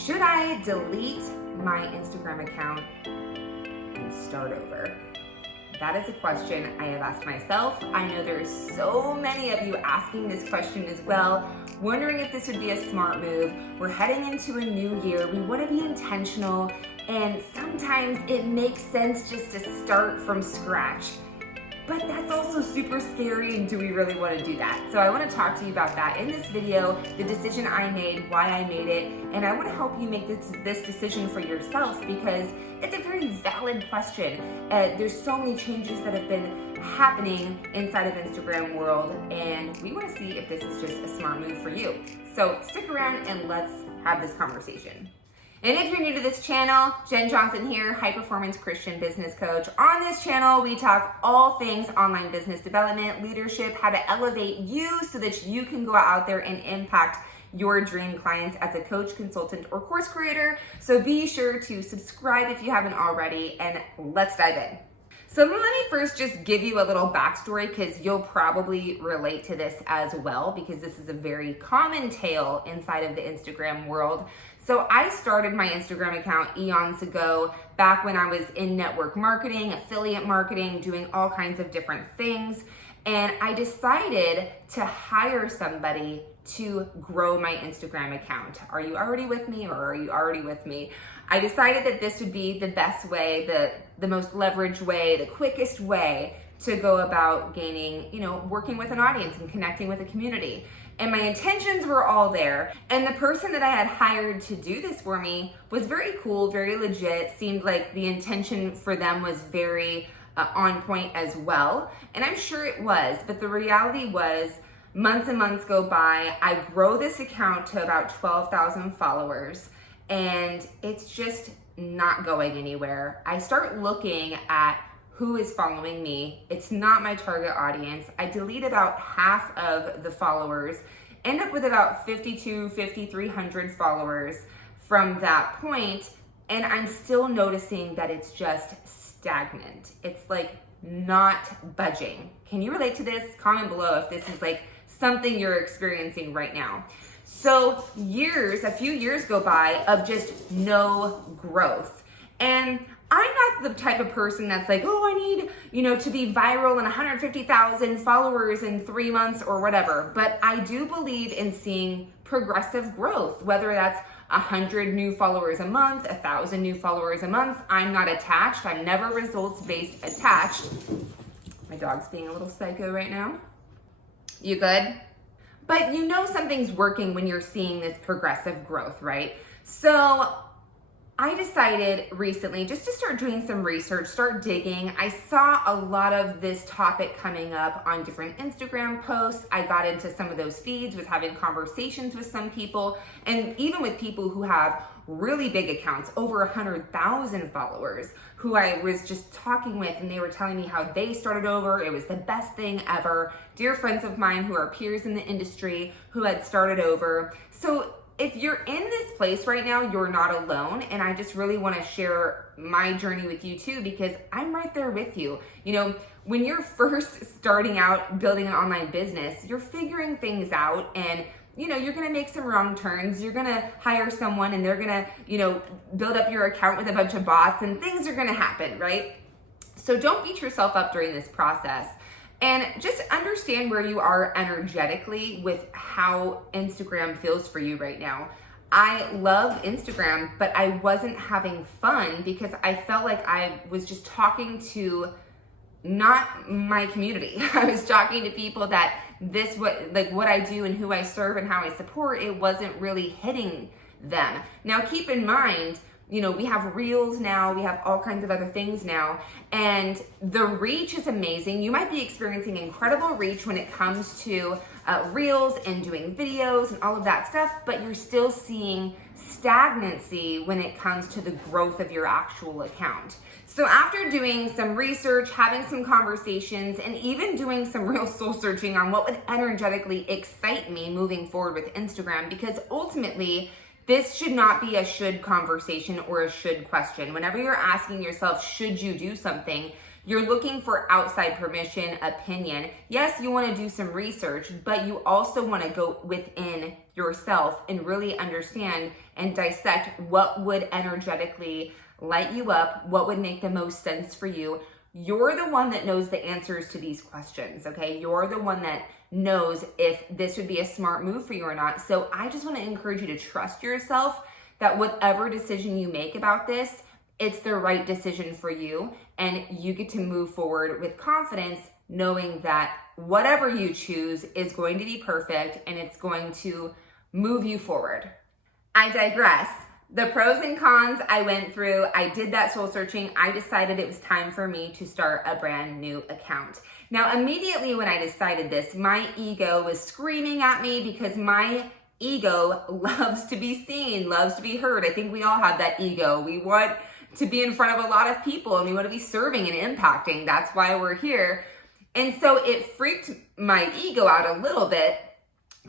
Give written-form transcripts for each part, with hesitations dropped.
Should I delete my Instagram account and start over? That is a question I have asked myself. I know there's so many of you asking this question as well, wondering if this would be a smart move. We're heading into a new year. We want to be intentional, and sometimes it makes sense just to start from scratch. But that's also super scary, and do we really want to do that? So I want to talk to you about that in this video, the decision I made, why I made it, and I want to help you make this decision for yourself because it's a very valid question. There's so many changes that have been happening inside of Instagram world, and we want to see if this is just a smart move for you. So stick around and let's have this conversation. And if you're new to this channel, Jen Johnson here, high performance Christian business coach. On this channel, we talk all things online business development, leadership, how to elevate you so that you can go out there and impact your dream clients as a coach, consultant, or course creator. So be sure to subscribe if you haven't already, and let's dive in. So let me first just give you a little backstory because you'll probably relate to this as well because this is a very common tale inside of the Instagram world. So I started my Instagram account eons ago, back when I was in network marketing, affiliate marketing, doing all kinds of different things. And I decided to hire somebody to grow my Instagram account. Are you already with me or are you already with me? I decided that this would be the best way, the most leveraged way, the quickest way to go about gaining, working with an audience and connecting with a community. And my intentions were all there. And the person that I had hired to do this for me was very cool, very legit, seemed like the intention for them was very on point as well. And I'm sure it was, but the reality was months and months go by. I grow this account to about 12,000 followers and it's just not going anywhere. I start looking at who is following me. It's not my target audience. I delete about half of the followers, end up with about 5,300 followers from that point, and I'm still noticing that it's just stagnant. It's like not budging. Can you relate to this? Comment below if this is like something you're experiencing right now. So a few years go by of just no growth. And I'm not the type of person that's like, oh, I need, to be viral and 150,000 followers in 3 months or whatever. But I do believe in seeing progressive growth, whether that's 100 new followers a month, 1,000 new followers a month. I'm not attached. I'm never results-based attached. My dog's being a little psycho right now. You good? But something's working when you're seeing this progressive growth, right? So I decided recently just to start doing some research, start digging. I saw a lot of this topic coming up on different Instagram posts. I got into some of those feeds, was having conversations with some people, and even with people who have really big accounts, over 100,000 followers, who I was just talking with, and they were telling me how they started over. It was the best thing ever. Dear friends of mine who are peers in the industry who had started over. So if you're in this place right now, you're not alone. And I just really want to share my journey with you too, because I'm right there with you. When you're first starting out building an online business, you're figuring things out, and you're going to make some wrong turns. You're going to hire someone and they're going to, build up your account with a bunch of bots, and things are going to happen, right? So don't beat yourself up during this process. And just understand where you are energetically with how Instagram feels for you right now. I love Instagram, but I wasn't having fun because I felt like I was just talking to not my community. I was talking to people that what I do and who I serve and how I support, it wasn't really hitting them. Now keep in mind, we have reels now, we have all kinds of other things now, and the reach is amazing. You might be experiencing incredible reach when it comes to reels and doing videos and all of that stuff, but you're still seeing stagnancy when it comes to the growth of your actual account. So after doing some research, having some conversations, and even doing some real soul searching on what would energetically excite me moving forward with Instagram, because ultimately, this should not be a should conversation or a should question. Whenever you're asking yourself, should you do something, You're looking for outside permission, opinion. Yes, you want to do some research, but you also want to go within yourself and really understand and dissect what would energetically light you up, what would make the most sense for you. You're the one that knows the answers to these questions, okay? You're the one that knows if this would be a smart move for you or not. So I just want to encourage you to trust yourself that whatever decision you make about this, it's the right decision for you, and you get to move forward with confidence, knowing that whatever you choose is going to be perfect and it's going to move you forward. I digress. The pros and cons I went through, I did that soul searching. I decided it was time for me to start a brand new account. Now, immediately when I decided this, my ego was screaming at me because my ego loves to be seen, loves to be heard. I think we all have that ego. We want to be in front of a lot of people and we want to be serving and impacting. That's why we're here. And so it freaked my ego out a little bit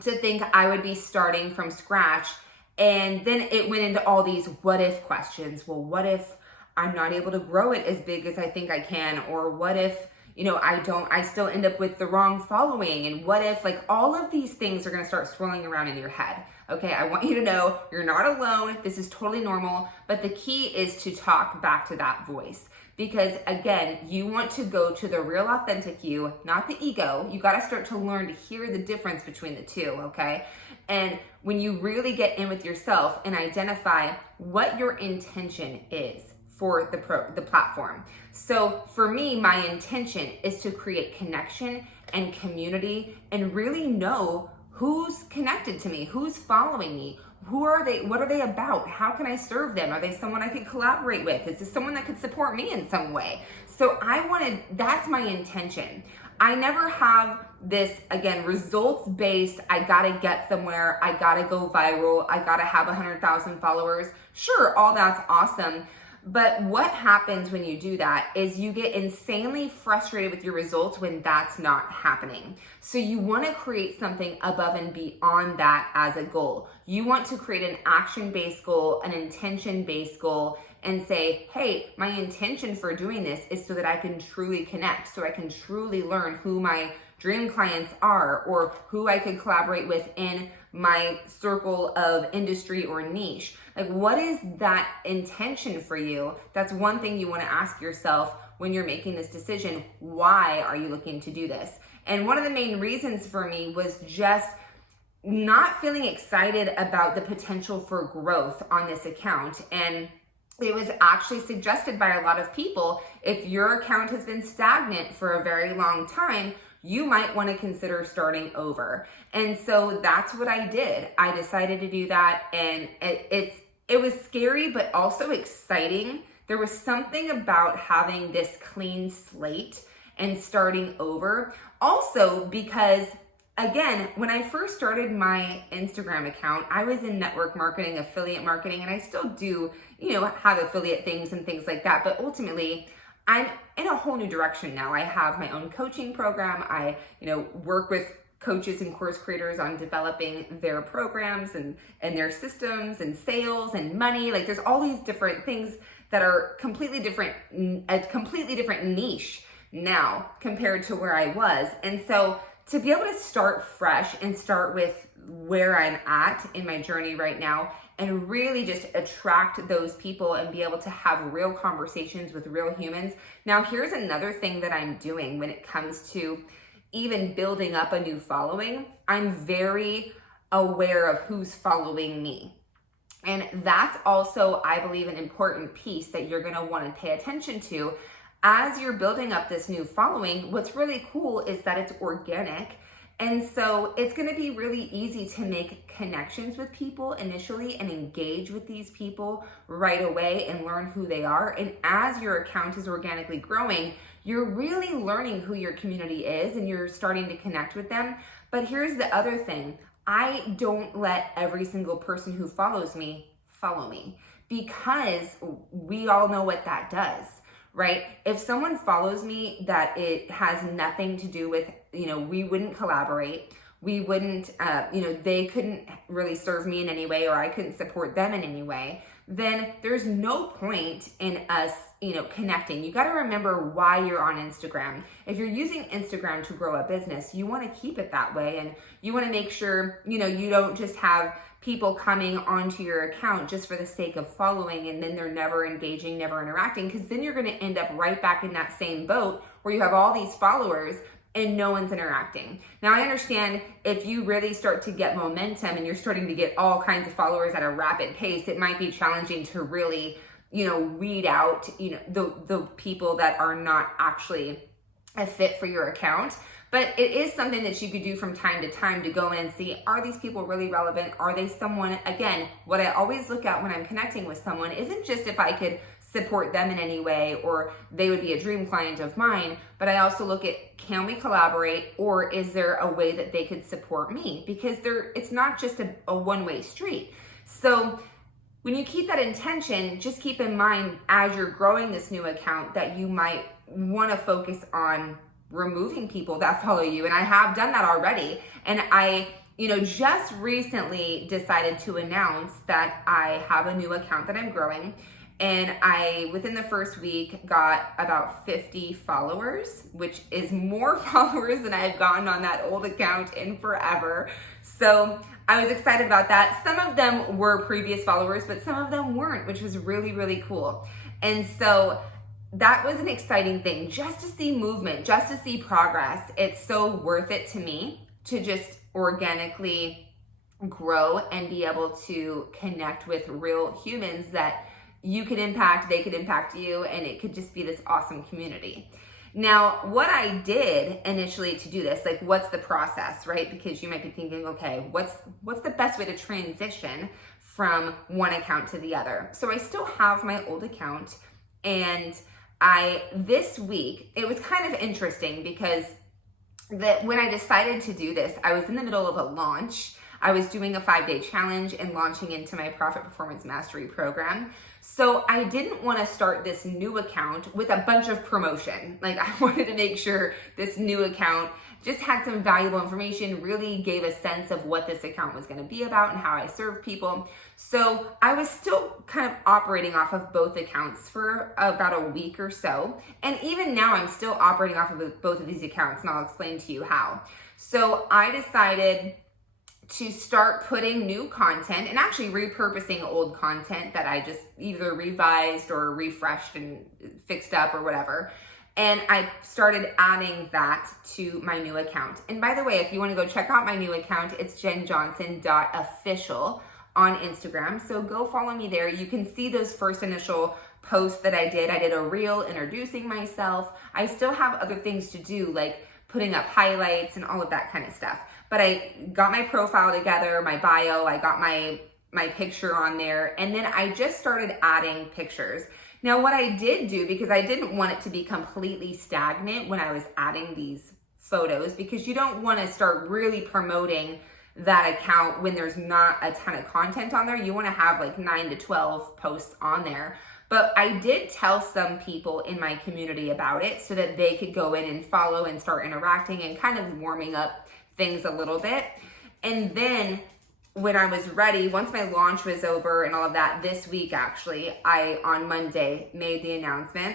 to think I would be starting from scratch. And then it went into all these what if questions. Well, what if I'm not able to grow it as big as I think I can? Or what if, I still end up with the wrong following? And what if, like, all of these things are going to start swirling around in your head. Okay, I want you to know you're not alone. This is totally normal. But the key is to talk back to that voice. Because again, you want to go to the real authentic you, not the ego. You got to start to learn to hear the difference between the two, okay? And when you really get in with yourself and identify what your intention is for the platform. So for me, my intention is to create connection and community and really know who's connected to me, who's following me, who are they, what are they about, how can I serve them, are they someone I could collaborate with, is this someone that could support me in some way? So that's my intention. I never have this, again, results-based, I gotta get somewhere, I gotta go viral, I gotta have 100,000 followers. Sure, all that's awesome. But what happens when you do that is you get insanely frustrated with your results when that's not happening. So you want to create something above and beyond that as a goal. You want to create an action-based goal, an intention-based goal, and say, hey, my intention for doing this is so that I can truly connect, so I can truly learn who my dream clients are or who I could collaborate with in my circle of industry or niche. Like, what is that intention for you? That's one thing you want to ask yourself when you're making this decision. Why are you looking to do this? And one of the main reasons for me was just not feeling excited about the potential for growth on this account. And it was actually suggested by a lot of people, if your account has been stagnant for a very long time, you might want to consider starting over. And so that's what I did. I decided to do that, and it was scary, but also exciting. There was something about having this clean slate and starting over. Also because, again, when I first started my Instagram account, I was in network marketing, affiliate marketing, and I still do, have affiliate things and things like that. But ultimately, I'm in a whole new direction now. I have my own coaching program. I, work with coaches and course creators on developing their programs and their systems and sales and money. Like, there's all these different things that are completely different, a completely different niche now compared to where I was. And so to be able to start fresh and start with where I'm at in my journey right now and really just attract those people and be able to have real conversations with real humans. Now, here's another thing that I'm doing when it comes to even building up a new following. I'm very aware of who's following me. And that's also, I believe, an important piece that you're gonna wanna pay attention to as you're building up this new following. What's really cool is that it's organic. And so it's gonna be really easy to make connections with people initially and engage with these people right away and learn who they are. And as your account is organically growing, you're really learning who your community is and you're starting to connect with them. But here's the other thing. I don't let every single person who follows me follow me, because we all know what that does, right? If someone follows me that it has nothing to do with, we wouldn't collaborate, we wouldn't, they couldn't really serve me in any way, or I couldn't support them in any way, then there's no point in us, connecting. You got to remember why you're on Instagram. If you're using Instagram to grow a business, you want to keep it that way. And you want to make sure, you don't just have people coming onto your account just for the sake of following, and then they're never engaging, never interacting, because then you're going to end up right back in that same boat where you have all these followers and no one's interacting. Now, I understand if you really start to get momentum and you're starting to get all kinds of followers at a rapid pace, it might be challenging to really, weed out, the people that are not actually a fit for your account. But it is something that you could do from time to time to go in and see, are these people really relevant? Are they someone, again, what I always look at when I'm connecting with someone isn't just if I could support them in any way or they would be a dream client of mine, but I also look at, can we collaborate, or is there a way that they could support me? Because it's not just a one-way street. So when you keep that intention, just keep in mind as you're growing this new account that you might want to focus on removing people that follow you. And I have done that already. And I, just recently decided to announce that I have a new account that I'm growing. And I, within the first week, got about 50 followers, which is more followers than I've gotten on that old account in forever. So I was excited about that. Some of them were previous followers, but some of them weren't, which was really, really cool. And so that was an exciting thing, just to see movement, just to see progress. It's so worth it to me to just organically grow and be able to connect with real humans that you could impact, they could impact you, and it could just be this awesome community. Now, what I did initially to do this, like what's the process, right? Because you might be thinking, okay, what's the best way to transition from one account to the other? So I still have my old account, and this week, it was kind of interesting because when I decided to do this, I was in the middle of a launch. I was doing a 5-day challenge and launching into my Profit Performance Mastery program. So I didn't want to start this new account with a bunch of promotion. Like, I wanted to make sure this new account just had some valuable information, really gave a sense of what this account was going to be about and how I serve people. So I was still kind of operating off of both accounts for about a week or so. And even now I'm still operating off of both of these accounts, and I'll explain to you how. So I decided to start putting new content and actually repurposing old content that I just either revised or refreshed and fixed up or whatever. And I started adding that to my new account. And by the way, if you want to go check out my new account, it's jenjohnson.official on Instagram. So go follow me there. You can see those first initial posts that I did. I did a reel introducing myself. I still have other things to do, like putting up highlights and all of that kind of stuff. But I got my profile together, my bio, I got my picture on there, and then I just started adding pictures. Now, what I did do, because I didn't want it to be completely stagnant when I was adding these photos, because you don't want to start really promoting that account when there's not a ton of content on there. You want to have like 9 to 12 posts on there. But I did tell some people in my community about it so that they could go in and follow and start interacting and kind of warming up things a little bit. And then when I was ready, once my launch was over and all of that, this week actually, I on Monday made the announcement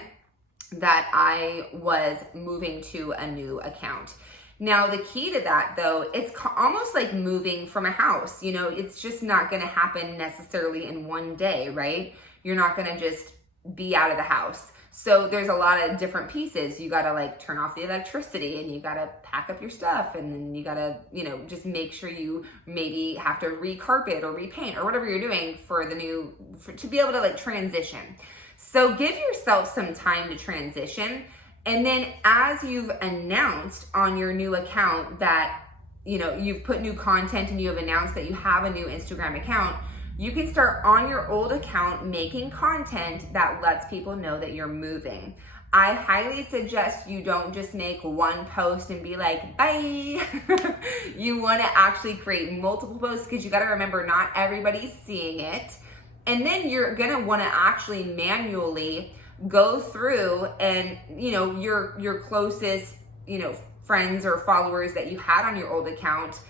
that I was moving to a new account. Now, the key to that though, it's almost like moving from a house. It's just not going to happen necessarily in one day, right? You're not going to just be out of the house. So there's a lot of different pieces. You got to like turn off the electricity, and you got to pack up your stuff, and then you got to, just make sure you maybe have to recarpet or repaint or whatever you're doing to be able to like transition. So give yourself some time to transition. And then as you've announced on your new account that, you've put new content and you have announced that you have a new Instagram account, you can start on your old account making content that lets people know that you're moving. I highly suggest you don't just make one post and be like, bye. You want to actually create multiple posts, because you got to remember not everybody's seeing it. And then you're going to want to actually manually go through and, your closest, friends or followers that you had on your old account,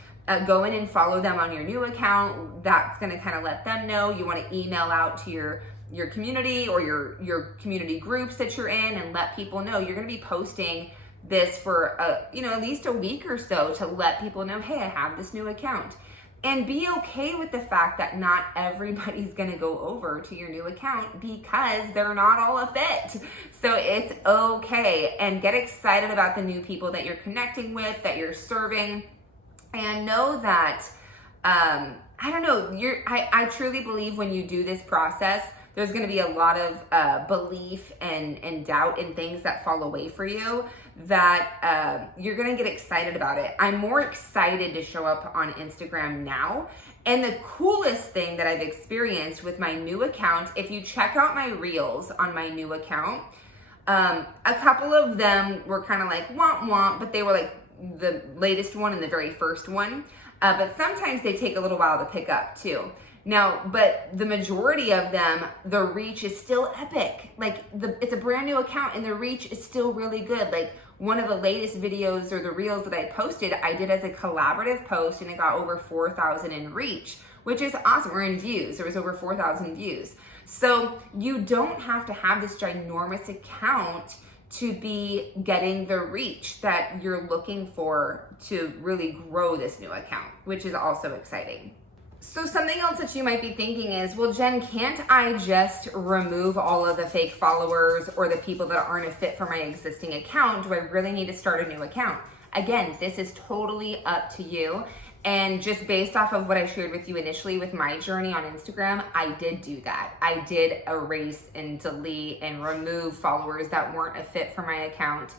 go in and follow them on your new account. That's gonna kind of let them know. You wanna email out to your community or your community groups that you're in and let people know you're gonna be posting this for at least a week or so to let people know, hey, I have this new account. And be okay with the fact that not everybody's gonna go over to your new account because they're not all a fit. So it's okay, and get excited about the new people that you're connecting with, that you're serving, and know that, I truly believe when you do this process, there's gonna be a lot of belief and doubt and things that fall away for you that you're gonna get excited about it. I'm more excited to show up on Instagram now. And the coolest thing that I've experienced with my new account, if you check out my reels on my new account, a couple of them were kind of like womp, but they were like the latest one and the very first one. But sometimes they take a little while to pick up too. Now, but the majority of them, the reach is still epic. Like it's a brand new account and the reach is still really good. Like one of the latest videos or the reels that I posted, I did as a collaborative post and it got over 4,000 in reach, which is awesome. Or in views, there was over 4,000 views. So you don't have to have this ginormous account to be getting the reach that you're looking for to really grow this new account, which is also exciting. So something else that you might be thinking is, well, Jen, can't I just remove all of the fake followers or the people that aren't a fit for my existing account? Do I really need to start a new account? Again, this is totally up to you. And just based off of what I shared with you initially with my journey on Instagram, I did do that. I did erase and delete and remove followers that weren't a fit for my account.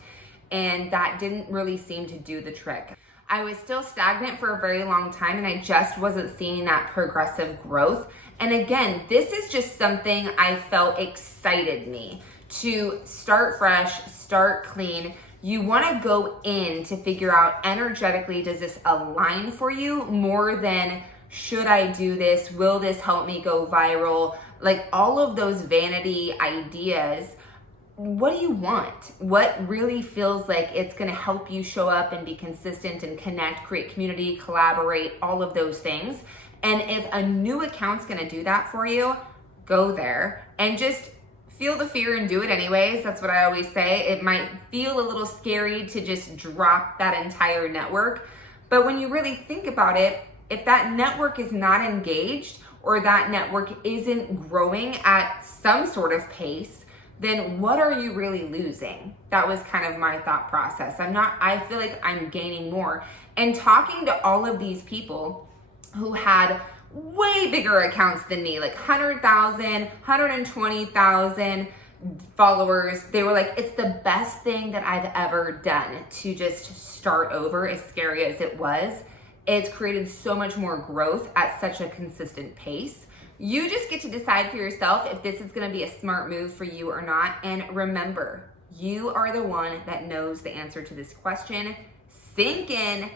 And that didn't really seem to do the trick. I was still stagnant for a very long time and I just wasn't seeing that progressive growth. And again, this is just something I felt excited me to start fresh, start clean. You wanna go in to figure out energetically, does this align for you more than should I do this? Will this help me go viral? Like all of those vanity ideas. What do you want? What really feels like it's gonna help you show up and be consistent and connect, create community, collaborate, all of those things. And if a new account's gonna do that for you, go there and just feel the fear and do it anyways. That's what I always say. It might feel a little scary to just drop that entire network. But when you really think about it, if that network is not engaged or that network isn't growing at some sort of pace, then what are you really losing? That was kind of my thought process. I feel like I'm gaining more. And talking to all of these people who had way bigger accounts than me, like 100,000, 120,000 followers, they were like, it's the best thing that I've ever done to just start over, as scary as it was. It's created so much more growth at such a consistent pace. You just get to decide for yourself if this is gonna be a smart move for you or not. And remember, you are the one that knows the answer to this question. Sink in,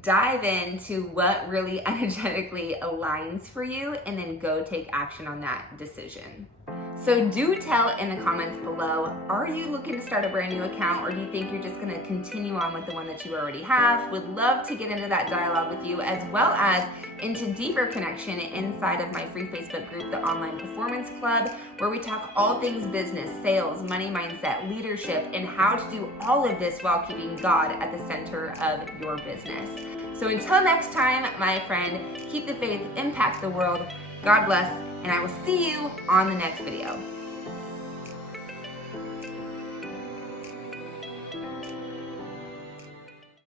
dive into what really energetically aligns for you, and then go take action on that decision. So do tell in the comments below, are you looking to start a brand new account, or do you think you're just gonna continue on with the one that you already have? Would love to get into that dialogue with you, as well as into deeper connection inside of my free Facebook group, the Online Performance Club, where we talk all things business, sales, money mindset, leadership, and how to do all of this while keeping God at the center of your business. So until next time, my friend, keep the faith, impact the world. God bless, and I will see you on the next video.